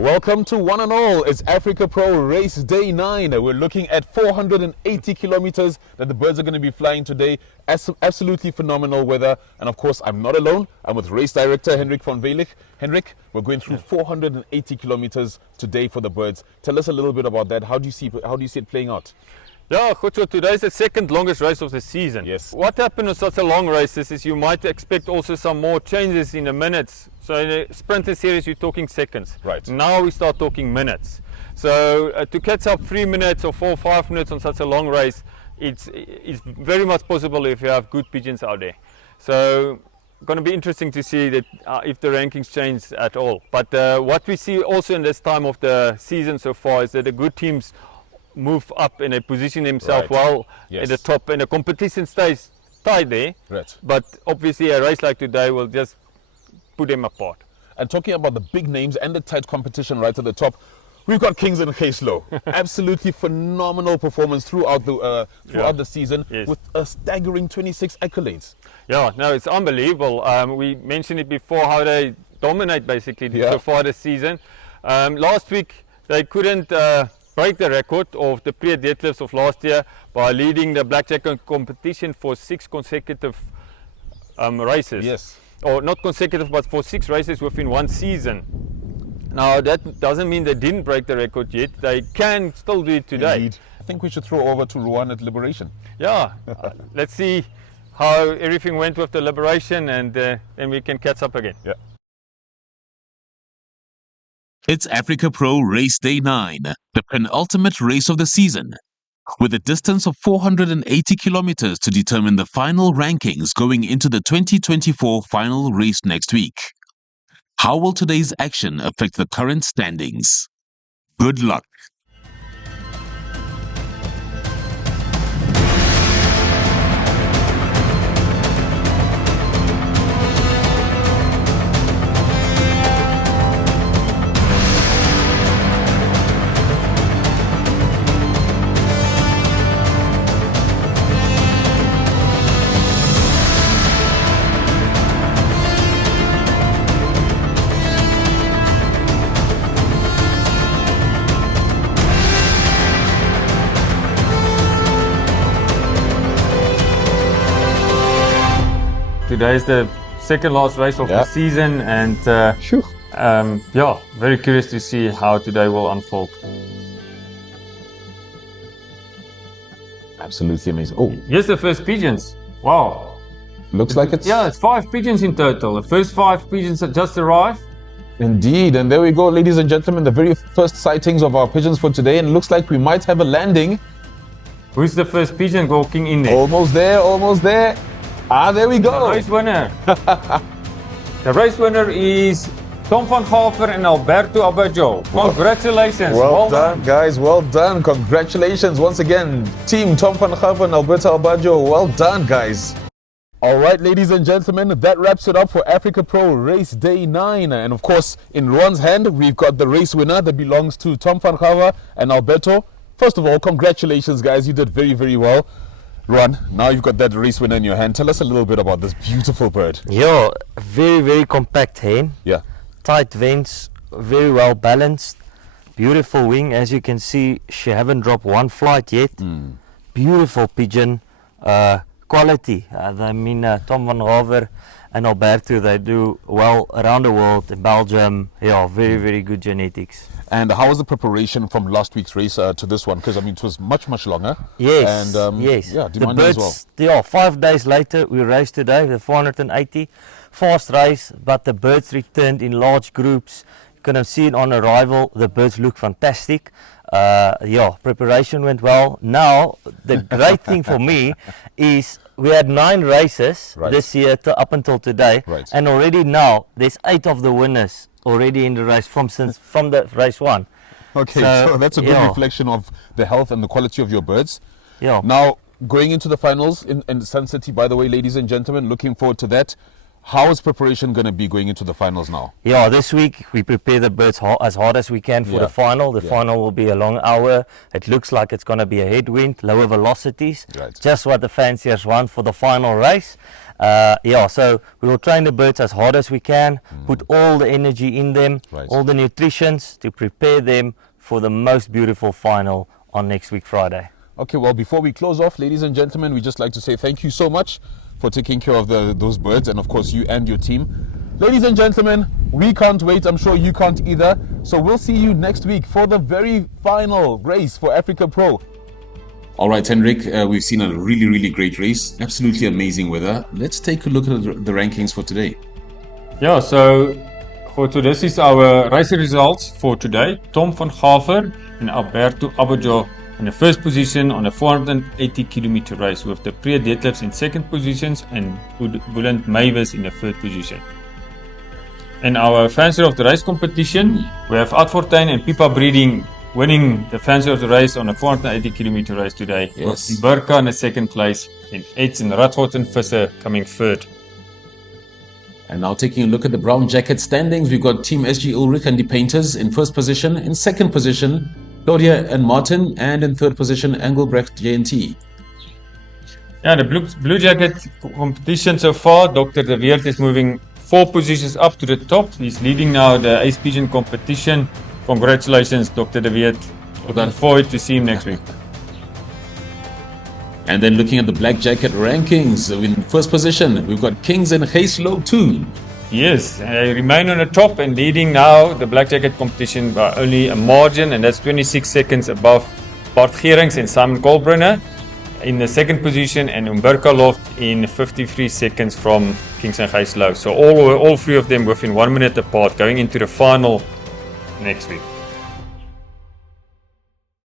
Welcome to one and all. It's Africa Pro Race Day 9. We're looking at 480 kilometers that the birds are going to be flying today. Absolutely phenomenal weather. And of course, I'm not alone. I'm with race director Hendrik van Veilig. Hendrik, we're going through 480 kilometers today for the birds. Tell us a little bit about that. How do you see it playing out? Yeah, good. So today is the second longest race of the season. Yes. What happened with such a long race is you might expect also some more changes in the minutes. So in a sprinter series, you're talking seconds. Right. Now we start talking minutes. So to catch up 3 minutes or 4 or 5 minutes on such a long race, it's very much possible if you have good pigeons out there. So going to be interesting to see that if the rankings change at all. But what we see also in this time of the season so far is that the good teams move up and they position themselves well at the top, and the competition stays tight there. Right. But obviously a race like today will just put them apart. And talking about the big names and the tight competition right at the top, we've got Kings and Geeslow. Absolutely phenomenal performance throughout the season, with a staggering 26 accolades. Yeah, no, it's unbelievable. We mentioned it before how they dominate basically so far this season. Last week they couldn't break the record of the Piet Detlefs of last year by leading the blackjack competition for 6 consecutive races. Yes. Or not consecutive, but for 6 races within one season. Now that doesn't mean they didn't break the record yet. They can still do it today. Indeed. I think we should throw over to Ruan at Liberation. Yeah, let's see how everything went with the Liberation, and then we can catch up again. Yeah. It's Africa Pro Race Day 9, the penultimate race of the season, with a distance of 480 kilometers to determine the final rankings going into the 2024 final race next week. How will today's action affect the current standings? Good luck. Today is the second last race of the season, and very curious to see how today will unfold. Absolutely amazing. Oh, here's the first pigeons. Wow. Looks like it's... Yeah, it's 5 pigeons in total. The first 5 pigeons have just arrived. Indeed, and there we go, ladies and gentlemen, the very first sightings of our pigeons for today, and it looks like we might have a landing. Who's the first pigeon walking in there? Almost there, almost there. Ah, there we go. The race winner. The race winner is Tom van Gaver and Alberto Abajo. Congratulations. Well done, guys. Well done. Congratulations once again, team Tom van Gaver and Alberto Abajo. Well done, guys. All right, ladies and gentlemen, that wraps it up for Africa Pro Race Day 9. And of course, in Ruan's hand, we've got the race winner that belongs to Tom van Gaver and Alberto. First of all, congratulations, guys. You did very, very well. Ruan, now you've got that race winner in your hand. Tell us a little bit about this beautiful bird. Yeah, very, very compact hen. Yeah. Tight vents, very well balanced. Beautiful wing. As you can see, she haven't dropped one flight yet. Beautiful pigeon. Quality. Tom van Gaver and Alberto, they do well around the world, in Belgium. Yeah, very, very good genetics. And how was the preparation from last week's race to this one? Because, I mean, it was much, much longer. Yes, and, yes. Yeah, demanding as well. Yeah, 5 days later, we raced today, the 480. Fast race, but the birds returned in large groups. You can see it on arrival. The birds look fantastic. Preparation went well. Now, the great thing for me is we had 9 races this year up until today. And already now, there's 8 of the winners already in the race from the race 1. Okay, so that's a good reflection of the health and the quality of your birds. Yeah. Now, going into the finals in Sun City, by the way, ladies and gentlemen, looking forward to that. How is preparation going to be going into the finals now? Yeah, this week we prepare the birds as hard as we can for Yeah. the final. The Yeah. final will be a long hour. It looks like it's going to be a headwind, lower velocities. Right. Just what the fanciers want for the final race. Yeah, so we will train the birds as hard as we can, put all the energy in them, Right. all the nutritions to prepare them for the most beautiful final on next week Friday. Okay, well, before we close off, ladies and gentlemen, we just like to say thank you so much for taking care of those birds, and of course you and your team. Ladies and gentlemen, we can't wait. I'm sure you can't either. So we'll see you next week for the very final race for Africa Pro. All right, Hendrik, we've seen a really, really great race. Absolutely amazing weather. Let's take a look at the rankings for today. Yeah, so this is our race results for today. Tom van Gaver and Alberto Abajo in the first position on a 480 kilometer race, with the Priya Detlefs in second positions and Bulent Mavis in the third position. In our Fancy of the Race competition, we have Adfortuin and Pipa Breeding winning the Fancy of the Race on a 480 kilometer race today. Yes. With Burka in the second place and Eds and Radford and Visser coming third. And now taking a look at the brown jacket standings, we've got Team SG Ulrich and the Painters in first position. In second position, Claudia and Martin, and in third position, Engelbrecht JNT. Yeah, the blue jacket competition so far, Dr. De Weert is moving 4 positions up to the top. He's leading now the Ace Pigeon competition. Congratulations, Dr. De Weert. Looking forward to see him next week. And then looking at the black jacket rankings, in first position, we've got Kings and Hayslow 2. Yes, they remain on the top and leading now the black jacket competition by only a margin, and that's 26 seconds above Bart Gerings and Simon Kolbrunner in the second position, and Umberka Loft in 53 seconds from Kings and Hayslow. So all 3 of them within 1 minute apart, going into the final next week.